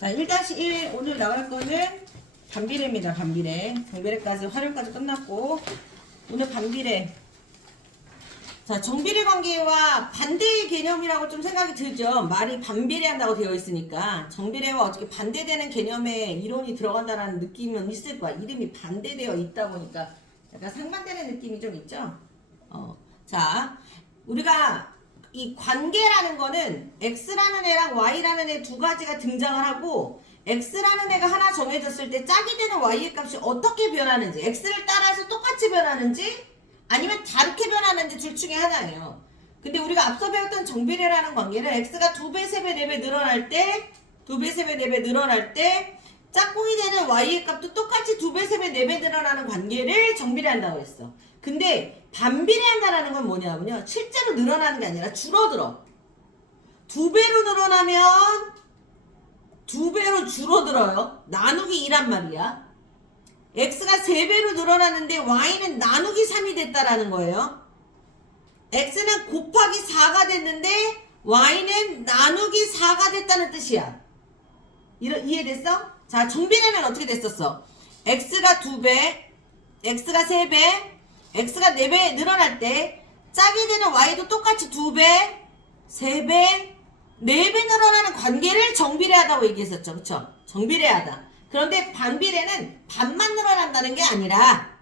자, 1-1 오늘 나올 거는 반비례입니다. 반비례. 정비례까지 활용까지 끝났고 오늘 반비례. 자, 정비례 관계와 반대의 개념이라고 좀 생각이 들죠. 말이 반비례한다고 되어 있으니까 정비례와 어떻게 반대되는 개념의 이론이 들어간다는 느낌은 있을 거야. 이름이 반대되어 있다 보니까 약간 상반되는 느낌이 좀 있죠. 자, 우리가 이 관계라는 거는 X라는 애랑 Y라는 애 두 가지가 등장을 하고 X라는 애가 하나 정해졌을 때 짝이 되는 Y의 값이 어떻게 변하는지 X를 따라서 똑같이 변하는지 아니면 다르게 변하는지 둘 중에 하나예요. 근데 우리가 앞서 배웠던 정비례라는 관계는 X가 2배, 3배, 4배 늘어날 때 2배, 3배, 4배 늘어날 때 짝꿍이 되는 Y의 값도 똑같이 2배, 3배, 4배 늘어나는 관계를 정비례한다고 했어. 근데 반비례한다라는 건 뭐냐면요. 실제로 늘어나는 게 아니라 줄어들어. 2배로 늘어나면 2배로 줄어들어요. 나누기 2란 말이야. X가 3배로 늘어나는데 Y는 나누기 3이 됐다라는 거예요. X는 곱하기 4가 됐는데 Y는 나누기 4가 됐다는 뜻이야. 이해됐어? 자, 정비례는 어떻게 됐었어? X가 2배, X가 3배, X가 4배 늘어날 때 짝이 되는 Y도 똑같이 2배, 3배, 4배 늘어나는 관계를 정비례하다고 얘기했었죠. 그쵸? 정비례하다. 그런데 반비례는 반만 늘어난다는 게 아니라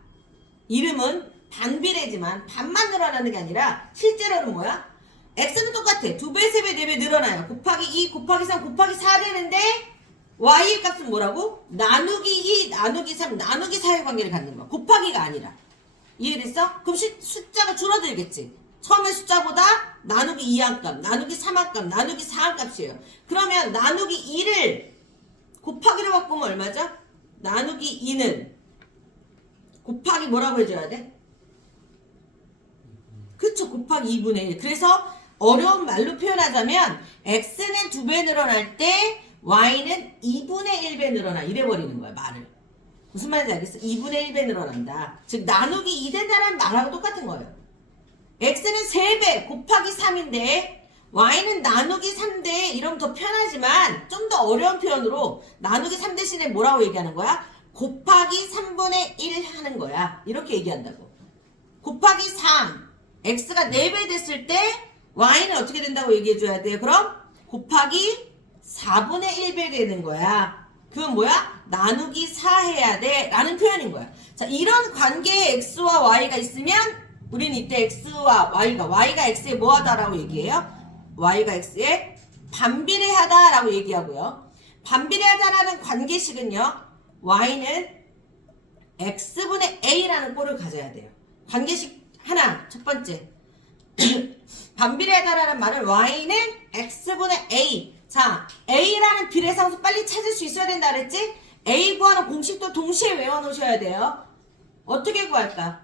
이름은 반비례지만 반만 늘어나는 게 아니라 실제로는 뭐야? X는 똑같아. 2배, 3배, 4배 늘어나요. 곱하기 2, 곱하기 3, 곱하기 4 되는데 Y의 값은 뭐라고? 나누기 2, 나누기 3, 나누기 4의 관계를 갖는 거야. 곱하기가 아니라. 이해됐어? 그럼 숫자가 줄어들겠지. 처음에 숫자보다 나누기 2한 값, 나누기 3한 값, 나누기 4한 값이에요. 그러면 나누기 2를 곱하기로 바꾸면 얼마죠? 나누기 2는 곱하기 뭐라고 해줘야 돼? 그쵸, 곱하기 2분의 1. 그래서 어려운 말로 표현하자면 X는 2배 늘어날 때 Y는 2분의 1배 늘어나. 이래버리는 거야, 말을. 무슨 말인지 알겠어? 2분의 1배 늘어난다. 즉 나누기 2 된다는 말하고 똑같은 거예요. X는 3배 곱하기 3인데 Y는 나누기 3대 이러면 더 편하지만 좀 더 어려운 표현으로 나누기 3 대신에 뭐라고 얘기하는 거야? 곱하기 3분의 1 하는 거야. 이렇게 얘기한다고. 곱하기 3 X가 4배 됐을 때 Y는 어떻게 된다고 얘기해줘야 돼요? 그럼 곱하기 4분의 1배 되는 거야. 그건 뭐야? 나누기 4 해야 돼 라는 표현인 거야. 자, 이런 관계에 X와 Y가 있으면 우리는 이때 X와 Y가 X에 뭐하다라고 얘기해요? Y가 X에 반비례하다라고 얘기하고요. 반비례하다라는 관계식은요. Y는 X분의 A라는 꼴을 가져야 돼요. 관계식 하나, 첫 번째. 반비례하다라는 말은 Y는 X분의 A. 자, A라는 비례상수 빨리 찾을 수 있어야 된다 그랬지? A 구하는 공식도 동시에 외워놓으셔야 돼요. 어떻게 구할까?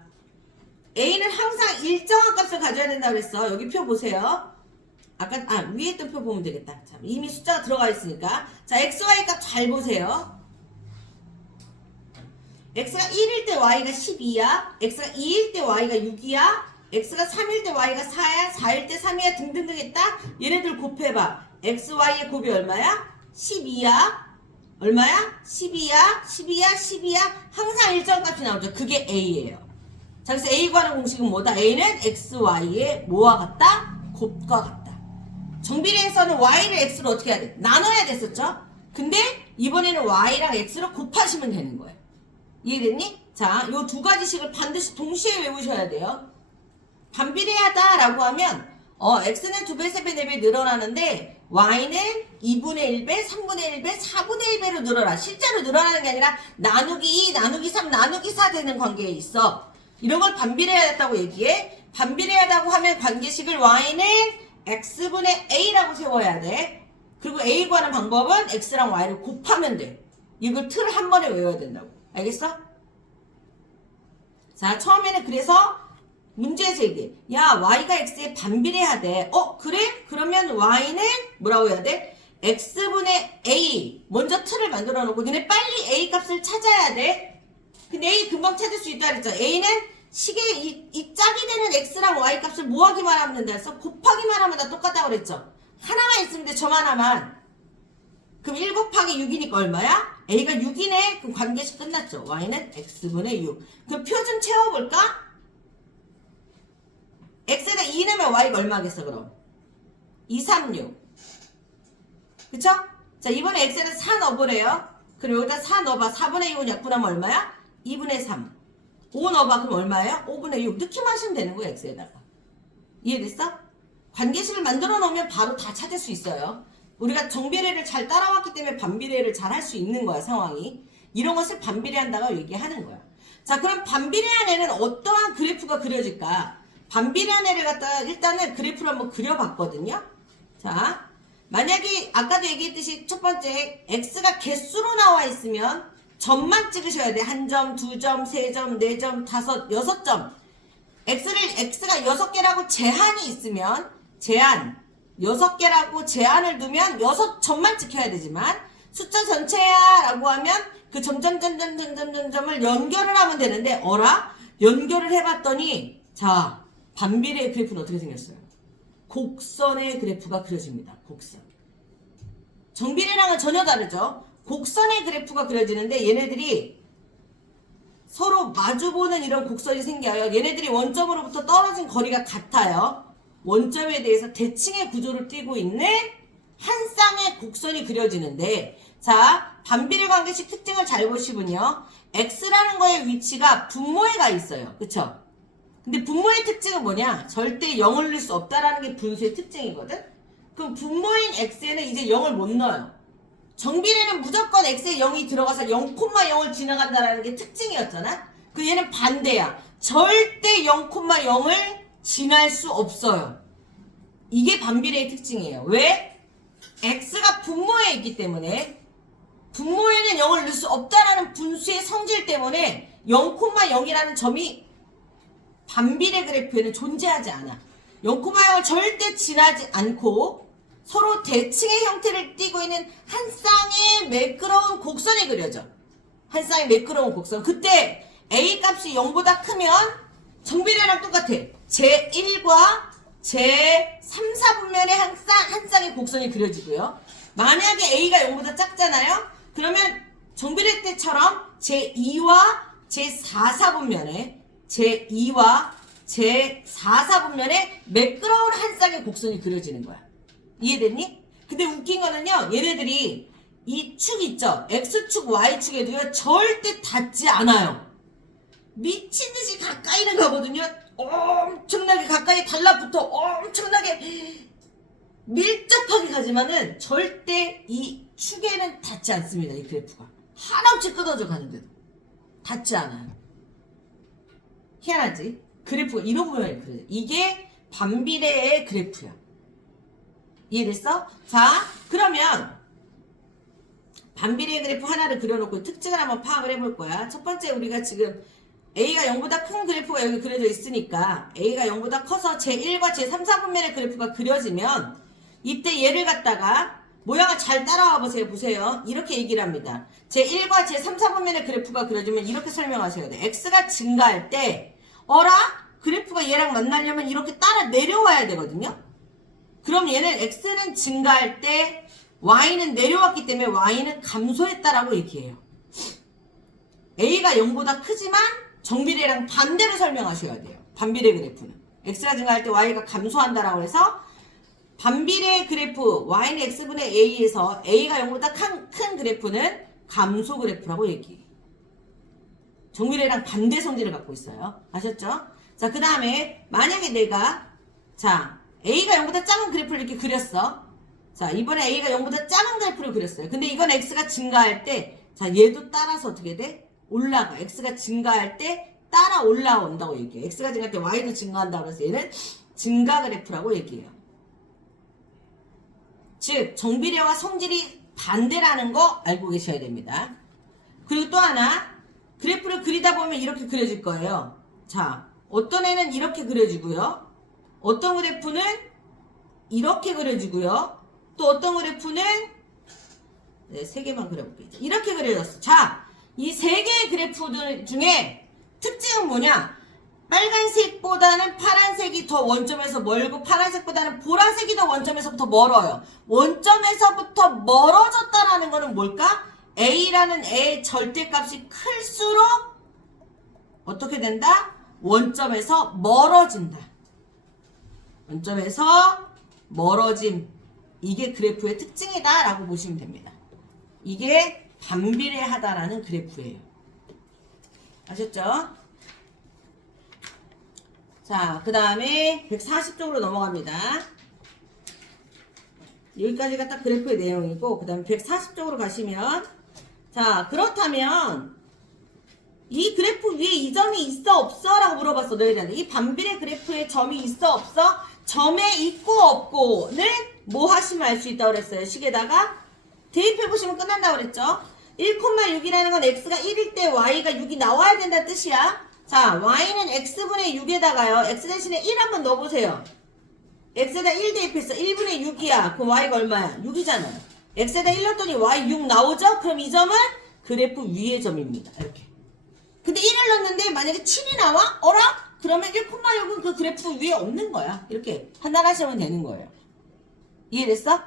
A는 항상 일정한 값을 가져야 된다 그랬어. 여기 표 보세요. 아까 위에 있던 표 보면 되겠다. 자, 이미 숫자가 들어가 있으니까. 자, X, Y 값 잘 보세요. X가 1일 때 Y가 12야. X가 2일 때 Y가 6이야. X가 3일 때 Y가 4야. 4일 때 3이야. 등등등 했다. 얘네들 곱해봐. X, Y의 곱이 얼마야? 12야. 얼마야? 12야. 12야. 12야. 항상 일정값이 나오죠. 그게 A예요. 자, 그래서 A 구하는 공식은 뭐다? A는 X, Y의 뭐와 같다? 곱과 같다. 정비례에서는 Y를 X로 어떻게 해야 돼? 나눠야 됐었죠? 근데 이번에는 Y랑 X로 곱하시면 되는 거예요. 이해됐니? 자, 요 두 가지 식을 반드시 동시에 외우셔야 돼요. 반비례하다라고 하면 X는 2배, 3배, 4배 늘어나는데 Y는 2분의 1배, 3분의 1배, 4분의 1배로 늘어나. 실제로 늘어나는 게 아니라 나누기 2, 나누기 3, 나누기 4 되는 관계에 있어. 이런 걸 반비례하다고 얘기해. 반비례하다고 하면 관계식을 Y는 X분의 A라고 세워야 돼. 그리고 A 구하는 방법은 X랑 Y를 곱하면 돼. 이걸 틀을 한 번에 외워야 된다고. 알겠어? 자, 처음에는 그래서 문제에서 얘기해. 야, Y가 X에 반비례하대. 그래? 그러면 Y는 뭐라고 해야 돼? X분의 A. 먼저 틀을 만들어 놓고 너네 빨리 A 값을 찾아야 돼. 근데 A 금방 찾을 수 있다 그랬죠. A는 식의 이 짝이 되는 X랑 Y 값을 뭐하기만 하면 된다 해서 곱하기만 하면 다 똑같다고 그랬죠. 하나만 있으면 돼. 점 하나만. 그럼 1 곱하기 6이니까 얼마야? A가 6이네? 그럼 관계식 끝났죠. Y는 X분의 6. 그럼 표 좀 채워볼까? X에다 2 넣으면 Y가 얼마겠어 그럼? 2, 3, 6. 그쵸? 자, 이번에 X에다 4 넣어보래요. 그럼 여기다 4 넣어봐. 4분의 6은 약분하면 얼마야? 2분의 3. 5 넣어봐. 그럼 얼마예요? 5분의 6. 넣기만 하시면 되는 거야, X에다가. 이해됐어? 관계식을 만들어 놓으면 바로 다 찾을 수 있어요. 우리가 정비례를 잘 따라왔기 때문에 반비례를 잘 할 수 있는 거야, 상황이. 이런 것을 반비례한다고 얘기하는 거야. 자, 그럼 반비례한 애는 어떠한 그래프가 그려질까? 반비례한 애를 갖다가 일단은 그래프를 한번 그려봤거든요. 자, 만약에 아까도 얘기했듯이 첫 번째 X가 개수로 나와 있으면 점만 찍으셔야 돼. 1점, 2점, 3점, 4점, 5, 6점. X가 6개라고 제한이 있으면 제한 6개라고 제한을 두면 6점만 찍혀야 되지만 숫자 전체야 라고 하면 그 점점점점점점점을 연결을 하면 되는데 어라? 연결을 해봤더니 자, 반비례의 그래프는 어떻게 생겼어요? 곡선의 그래프가 그려집니다. 곡선. 정비례랑은 전혀 다르죠. 곡선의 그래프가 그려지는데 얘네들이 서로 마주보는 이런 곡선이 생겨요. 얘네들이 원점으로부터 떨어진 거리가 같아요. 원점에 대해서 대칭의 구조를 띠고 있는 한 쌍의 곡선이 그려지는데 자, 반비례 관계식 특징을 잘 보시면요. X라는 거의 위치가 분모에 가 있어요. 그쵸? 근데 분모의 특징은 뭐냐? 절대 0을 넣을 수 없다라는 게 분수의 특징이거든? 그럼 분모인 X에는 이제 0을 못 넣어요. 정비례는 무조건 X에 0이 들어가서 0,0을 지나간다라는 게 특징이었잖아? 그 얘는 반대야. 절대 0,0을 지날 수 없어요. 이게 반비례의 특징이에요. 왜? X가 분모에 있기 때문에 분모에는 0을 넣을 수 없다라는 분수의 성질 때문에 0,0이라는 점이 반비례 그래프에는 존재하지 않아. 0,0을 절대 지나지 않고 서로 대칭의 형태를 띠고 있는 한 쌍의 매끄러운 곡선이 그려져. 한 쌍의 매끄러운 곡선. 그때 A 값이 0보다 크면 정비례랑 똑같아. 제1과 제3, 4분면에 한 쌍의 곡선이 그려지고요. 만약에 A가 0보다 작잖아요? 그러면 정비례 때처럼 제2와 제4, 4분면에 제2와 제4, 4분면에 매끄러운 한 쌍의 곡선이 그려지는 거야. 이해됐니? 근데 웃긴 거는요. 얘네들이 이 축 있죠? X축, Y축에도요. 절대 닿지 않아요. 미친듯이 가까이는 가거든요. 엄청나게 가까이 달라붙어 엄청나게 밀접하게 가지만은 절대 이 축에는 닿지 않습니다. 이 그래프가. 한없이 끊어져 가는데도 닿지 않아요. 희한하지? 그래프가 이런 모양이 그려져. 이게 반비례의 그래프야. 이해됐어? 자, 그러면 반비례 그래프 하나를 그려놓고 특징을 한번 파악을 해볼 거야. 첫 번째 우리가 지금 A가 0보다 큰 그래프가 여기 그려져 있으니까 A가 0보다 커서 제1과 제3, 4분면의 그래프가 그려지면 이때 얘를 갖다가 모양을 잘 따라와 보세요. 보세요. 이렇게 얘기를 합니다. 제1과 제3, 4분면의 그래프가 그려지면 이렇게 설명하셔야 돼. X가 증가할 때 어라? 그래프가 얘랑 만나려면 이렇게 따라 내려와야 되거든요. 그럼 얘는 X는 증가할 때 Y는 내려왔기 때문에 Y는 감소했다라고 얘기해요. A가 0보다 크지만 정비례랑 반대로 설명하셔야 돼요. 반비례 그래프는. X가 증가할 때 Y가 감소한다라고 해서 반비례 그래프 Y는 X분의 A에서 A가 0보다 큰 그래프는 감소 그래프라고 얘기해요. 정비례랑 반대 성질을 갖고 있어요. 아셨죠? 자, 그 다음에 만약에 내가 자 A가 0보다 작은 그래프를 이렇게 그렸어. 자, 이번에 A가 0보다 작은 그래프를 그렸어요. 근데 이건 X가 증가할 때, 자, 얘도 따라서 어떻게 돼? 올라가. X가 증가할 때 따라 올라온다고 얘기해요. X가 증가할 때 Y도 증가한다고 해서 얘는 증가 그래프라고 얘기해요. 즉, 정비례와 성질이 반대라는 거 알고 계셔야 됩니다. 그리고 또 하나, 그래프를 그리다 보면 이렇게 그려질 거예요. 자, 어떤 애는 이렇게 그려지고요. 어떤 그래프는 이렇게 그려지고요. 또 어떤 그래프는 네, 3개만 그려볼게요. 이렇게 그려졌어. 자, 이 3개의 그래프들 중에 특징은 뭐냐? 빨간색보다는 파란색이 더 원점에서 멀고 파란색보다는 보라색이 더 원점에서부터 멀어요. 원점에서부터 멀어졌다라는 거는 뭘까? A라는 애의 절대값이 클수록 어떻게 된다? 원점에서 멀어진다. 원점에서 멀어짐. 이게 그래프의 특징이다 라고 보시면 됩니다. 이게 반비례하다라는 그래프예요. 아셨죠? 자, 그 다음에 140쪽으로 넘어갑니다. 여기까지가 딱 그래프의 내용이고, 그 다음에 140쪽으로 가시면, 자, 그렇다면 이 그래프 위에 이 점이 있어 없어? 라고 물어봤어, 너희들한테. 이 반비례 그래프에 점이 있어 없어? 점에 있고 없고는 뭐 하시면 알 수 있다고 그랬어요? 식에다가 대입해보시면 끝난다고 그랬죠? 1,6이라는 건 x가 1일 때 y가 6이 나와야 된다는 뜻이야. 자, y는 x분의 6에다가요. x 대신에 1 한번 넣어보세요. x에다 1 대입했어. 1분의 6이야. 그럼 y가 얼마야? 6이잖아요. x에다 1 넣었더니 y 6 나오죠? 그럼 이 점은 그래프 위의 점입니다. 이렇게. 근데 1을 넣었는데 만약에 7이 나와? 어라? 그러면 1,6은 그 그래프 위에 없는 거야. 이렇게 판단하시면 되는 거예요. 이해됐어?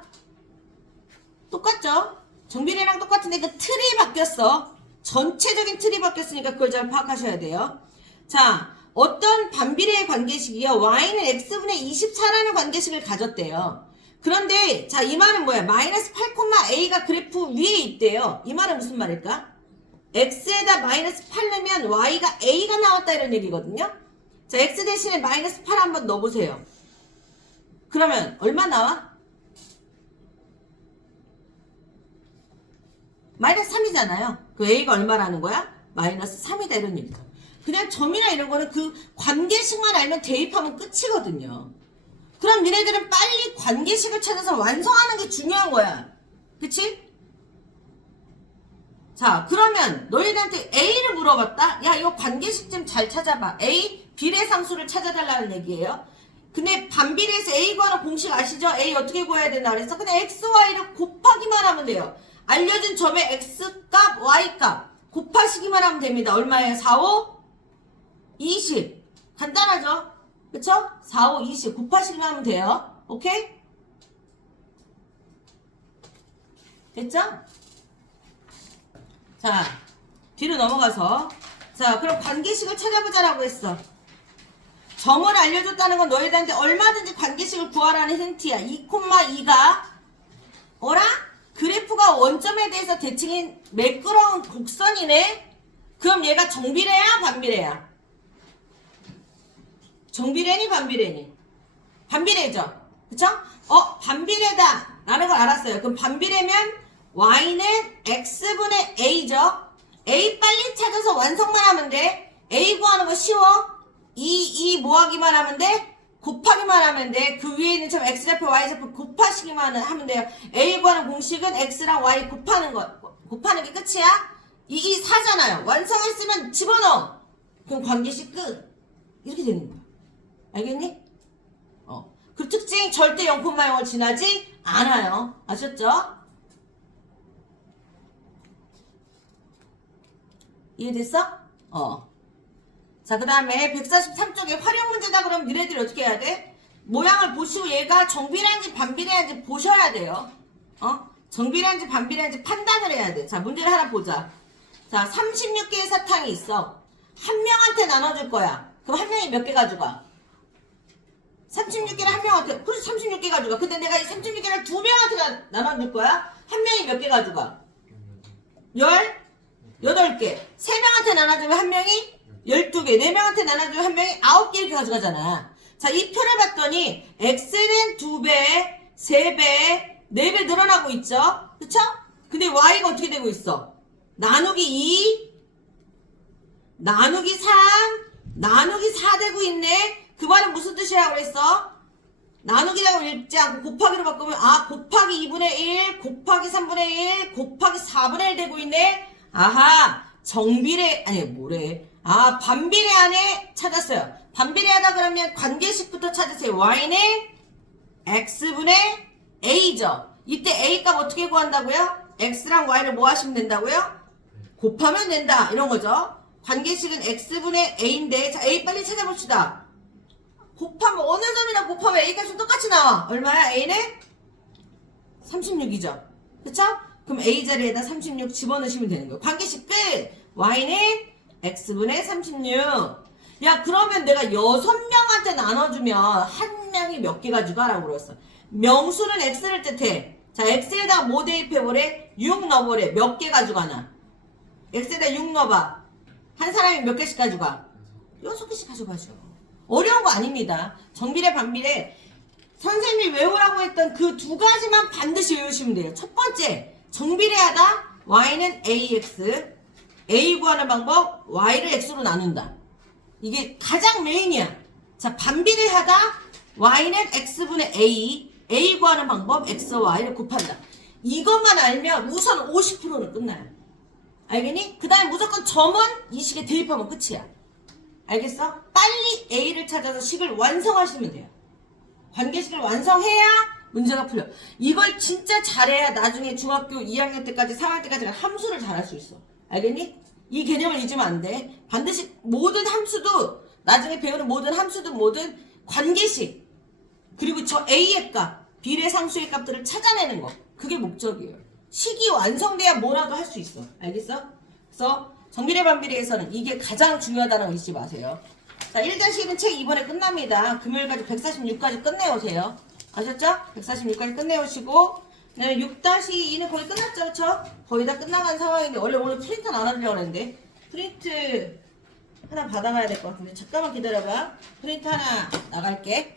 똑같죠? 정비례랑 똑같은데 그 틀이 바뀌었어. 전체적인 틀이 바뀌었으니까 그걸 잘 파악하셔야 돼요. 자, 어떤 반비례의 관계식이요. y는 x분의 24라는 관계식을 가졌대요. 그런데 자, 이 말은 뭐야? 마이너스 8,a가 그래프 위에 있대요. 이 말은 무슨 말일까? x에다 마이너스 8 넣으면 y가 a가 나왔다 이런 얘기거든요. 자, x 대신에 마이너스 8 한번 넣어보세요. 그러면 얼마 나와? 마이너스 3이잖아요. 그 a가 얼마라는 거야? 마이너스 3이다 이런 얘기죠. 그냥 점이나 이런 거는 그 관계식만 알면 대입하면 끝이거든요. 그럼 니네들은 빨리 관계식을 찾아서 완성하는 게 중요한 거야. 그치? 자, 그러면 너희들한테 A를 물어봤다? 야, 이거 관계식 좀 잘 찾아봐. A 비례상수를 찾아달라는 얘기예요. 근데 반비례해서 A 구하는 공식 아시죠? A 어떻게 구해야 된다 그랬어? 그냥 X, Y를 곱하기만 하면 돼요. 알려준 점의 X값, Y값 곱하시기만 하면 됩니다. 얼마예요? 4, 5, 20. 간단하죠? 그쵸? 4, 5, 20 곱하시기만 하면 돼요. 오케이? 됐죠? 자, 뒤로 넘어가서 자, 그럼 관계식을 찾아보자라고 했어. 점을 알려줬다는 건 너희들한테 얼마든지 관계식을 구하라는 힌트야. 2,2가 어라? 그래프가 원점에 대해서 대칭인 매끄러운 곡선이네? 그럼 얘가 정비례야? 반비례야? 정비례니? 반비례니? 반비례죠? 그쵸? 반비례다 라는 걸 알았어요. 그럼 반비례면 y는 x분의 a죠? a 빨리 찾아서 완성만 하면 돼. a 구하는 거 쉬워. 뭐 하기만 하면 돼? 곱하기만 하면 돼. 그 위에 있는 점 x좌표 y좌표 곱하시기만 하면 돼요. a 구하는 공식은 x랑 y 곱하는 게 끝이야. 이 4잖아요. 완성했으면 집어넣어. 그럼 관계식 끝. 이렇게 되는 거야. 알겠니? 그 특징이 절대 0,0을 지나지 않아요. 아셨죠? 이해됐어? 자, 그 다음에 143쪽에 활용 문제다 그러면 니네들이 어떻게 해야 돼? 모양을 보시고 얘가 정비례한지 반비례한지 보셔야 돼요. 정비례한지 반비례한지 판단을 해야 돼. 자, 문제를 하나 보자. 자, 36개의 사탕이 있어. 한 명한테 나눠줄 거야. 그럼 한 명이 몇 개 가져가? 36개를 한 명한테. 그래서 36개 가져가. 근데 내가 이 36개를 두 명한테 나눠줄 거야. 한 명이 몇 개 가져가? 18개. 세 명한테 나눠주면 한 명이 12개. 네 명한테 나눠주면 한 명이 9개 이렇게 가져가잖아. 자, 이 표를 봤더니 x는 2배, 3배, 4배 늘어나고 있죠? 그쵸? 근데 y가 어떻게 되고 있어? 나누기 2, 나누기 3, 나누기 4 되고 있네? 그 말은 무슨 뜻이라고 그랬어? 나누기라고 읽지 않고 곱하기로 바꾸면 곱하기 2분의 1, 곱하기 3분의 1, 곱하기 4분의 1 되고 있네? 아하, 정비례, 아니 뭐래. 반비례 안에 찾았어요. 반비례하다 그러면 관계식부터 찾으세요. y는 x분의 a죠. 이때 a 값 어떻게 구한다고요? x랑 y를 뭐 하시면 된다고요? 곱하면 된다. 이런 거죠. 관계식은 x분의 a인데, 자, a 빨리 찾아봅시다. 곱하면, 어느 점이나 곱하면 a 값이 똑같이 나와. 얼마야? a는 36이죠. 그쵸? 그럼 a 자리에다 36 집어넣으시면 되는 거예요. 관계식 끝! y는 x분의 36. 야, 그러면 내가 6명한테 나눠주면 한 명이 몇 개 가져가라고 그랬어. 명수는 x를 뜻해. 자, x에다가 뭐 대입해보래? 6 넣어보래. 몇 개 가져가나? x에다 6 넣어봐. 한 사람이 몇 개씩 가져가? 6개씩 가져가죠. 어려운 거 아닙니다. 정비례, 반비례. 선생님이 외우라고 했던 그 두 가지만 반드시 외우시면 돼요. 첫 번째, 정비례하다 y는 ax, a 구하는 방법 y를 x로 나눈다. 이게 가장 메인이야. 자, 반비례하다 y는 x분의 a 구하는 방법 x와 y를 곱한다. 이것만 알면 우선 50%는 끝나요. 알겠니? 그 다음에 무조건 점은 이 식에 대입하면 끝이야. 알겠어? 빨리 a를 찾아서 식을 완성하시면 돼요. 관계식을 완성해야 문제가 풀려. 이걸 진짜 잘해야 나중에 중학교 2학년 때까지 3학년 때까지 함수를 잘할 수 있어. 알겠니? 이 개념을 잊으면 안 돼. 반드시 모든 함수도, 나중에 배우는 모든 함수도 모든 관계식, 그리고 저 a의 값, 비례상수의 값들을 찾아내는 거, 그게 목적이에요. 식이 완성돼야 뭐라도 할 수 있어. 알겠어? 그래서 정비례 반비례에서는 이게 가장 중요하다는 거 잊지 마세요. 자, 1-1은 책 이번에 끝납니다. 금요일까지 146까지 끝내오세요. 아셨죠? 146까지 끝내오시고, 네, 6-2는 거의 끝났죠, 그쵸? 거의 다 끝나간 상황인데, 원래 오늘 프린트 나눠주려고 했는데, 프린트 하나 받아가야 될 것 같은데, 잠깐만 기다려봐. 프린트 하나 나갈게.